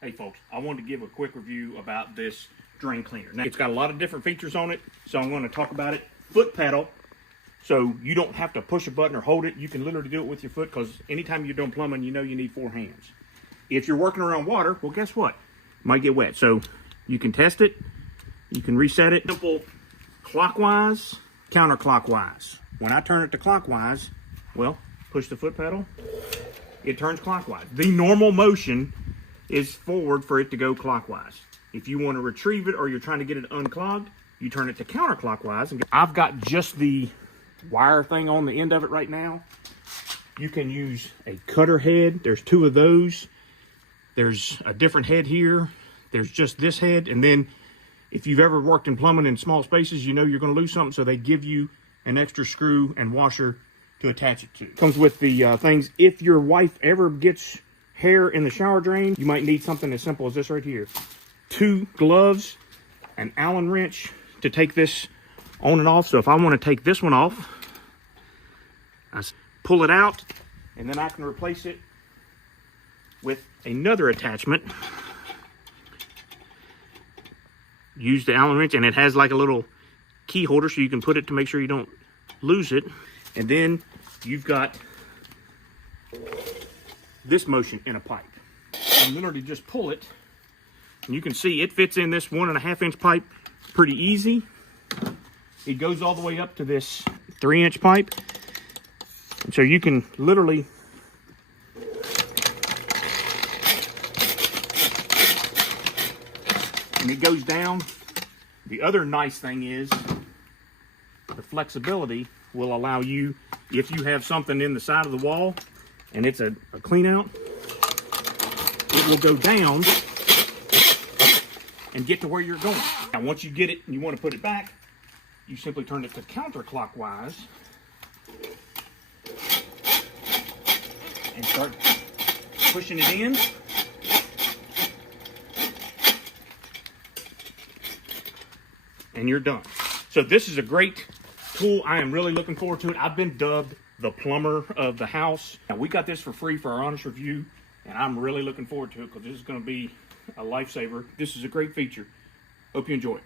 Hey folks, I wanted to give a quick review about this drain cleaner. Now, it's got a lot of different features on it, so I'm going to talk about it. Foot pedal, so you don't have to push a button or hold it. You can literally do it with your foot, because anytime you're doing plumbing, you know you need 4 hands. If you're working around water, well, guess what? It might get wet, so you can test it. You can reset it. Simple clockwise, counterclockwise. When I turn it to clockwise, well, push the foot pedal, it turns clockwise. The normal motion is forward for it to go clockwise. If you want to retrieve it or you're trying to get it unclogged, you turn it to counterclockwise. And I've got just the wire thing on the end of it right now. You can use a cutter head. There's 2 of those. There's a different head here. There's just this head. And then if you've ever worked in plumbing in small spaces, you know you're going to lose something, so they give you an extra screw and washer to attach it to. Comes with the things. If your wife ever gets hair in the shower drain, you might need something as simple as this right here. 2 gloves, an Allen wrench to take this on and off. So if I want to take this one off, I pull it out, and then I can replace it with another attachment. Use the Allen wrench, and it has like a little key holder so you can put it to make sure you don't lose it. And then you've got this motion in a pipe. And literally just pull it, and you can see it fits in this 1.5-inch pipe pretty easy. It goes all the way up to this 3-inch pipe. And so you can literally and it goes down. The other nice thing is the flexibility will allow you, if you have something in the side of the wall and it's a clean out, it will go down and get to where you're going. Now once you get it and you want to put it back, you simply turn it to counterclockwise and start pushing it in. And you're done. So this is a great tool. I am really looking forward to it. I've been dubbed the plumber of the house. Now, we got this for free for our honest review, and I'm really looking forward to it because this is going to be a lifesaver. This is a great feature. Hope you enjoy it.